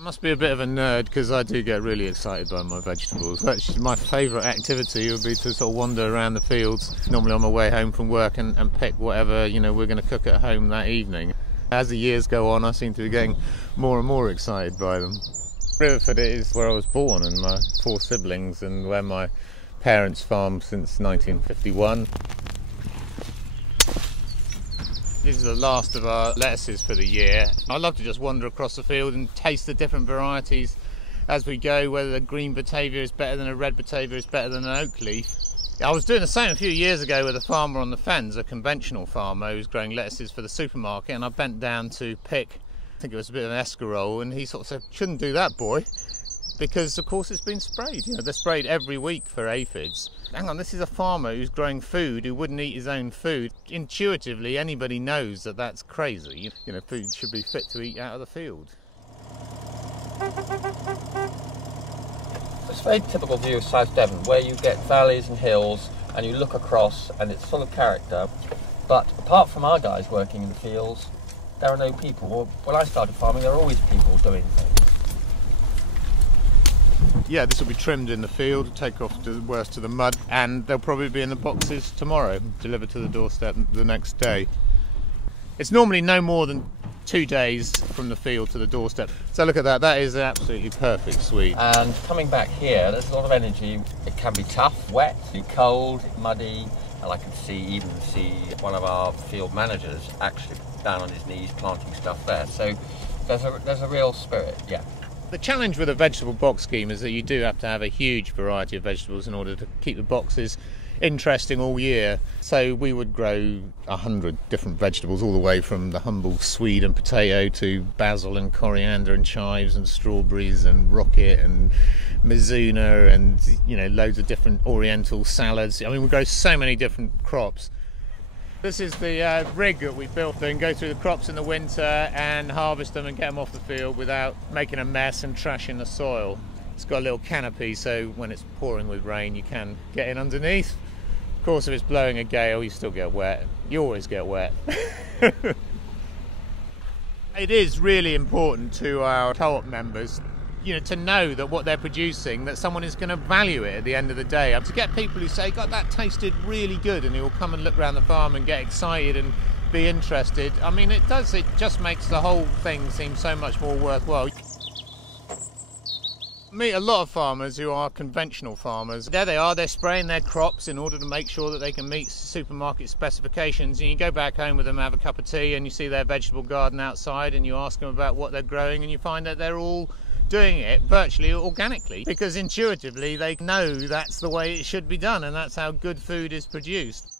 I must be a bit of a nerd because I do get really excited by my vegetables. Actually, my favourite activity would be to sort of wander around the fields, normally on my way home from work, and pick whatever we're going to cook at home that evening. As the years go on, I seem to be getting more and more excited by them. Riverford is where I was born, and my 4 siblings, and where my parents farmed since 1951. This is the last of our lettuces for the year. I love to just wander across the field and taste the different varieties as we go, whether a green Batavia is better than a red Batavia is better than an oak leaf. I was doing the same a few years ago with a farmer on the fens, a conventional farmer who's growing lettuces for the supermarket, and I bent down to pick, I think it was a bit of an escarole, and he sort of said, "Shouldn't do that, boy," because of course it's been sprayed. They're sprayed every week for aphids. Hang on, this is a farmer who's growing food who wouldn't eat his own food. Intuitively, anybody knows that that's crazy. Food should be fit to eat out of the field. It's a very typical view of South Devon, where you get valleys and hills and you look across and it's full of character. But apart from our guys working in the fields, there are no people. Well, when I started farming, there were always people doing things. Yeah, this will be trimmed in the field, take off the worst of the mud, and they'll probably be in the boxes tomorrow, delivered to the doorstep the next day. It's normally no more than 2 days from the field to the doorstep. So look at that, that is an absolutely perfect sweet. And coming back here, there's a lot of energy. It can be tough, wet, be cold, muddy, and I can even see one of our field managers actually down on his knees planting stuff there. So there's a real spirit, yeah. The challenge with a vegetable box scheme is that you do have to have a huge variety of vegetables in order to keep the boxes interesting all year. So we would grow 100 different vegetables, all the way from the humble swede and potato to basil and coriander and chives and strawberries and rocket and mizuna and loads of different oriental salads. I mean, we grow so many different crops. This is the rig that we built and go through the crops in the winter and harvest them and get them off the field without making a mess and trashing the soil. It's got a little canopy, so when it's pouring with rain you can get in underneath. Of course, if it's blowing a gale you still get wet. You always get wet. It is really important to our co-op members to know that what they're producing, that someone is going to value it at the end of the day. To get people who say, "God, that tasted really good," and who will come and look around the farm and get excited and be interested. I mean, it just makes the whole thing seem so much more worthwhile. I meet a lot of farmers who are conventional farmers. There they are, they're spraying their crops in order to make sure that they can meet supermarket specifications. And you go back home with them, have a cup of tea, and you see their vegetable garden outside, and you ask them about what they're growing, and you find that they're all doing it virtually organically, because intuitively they know that's the way it should be done, and that's how good food is produced.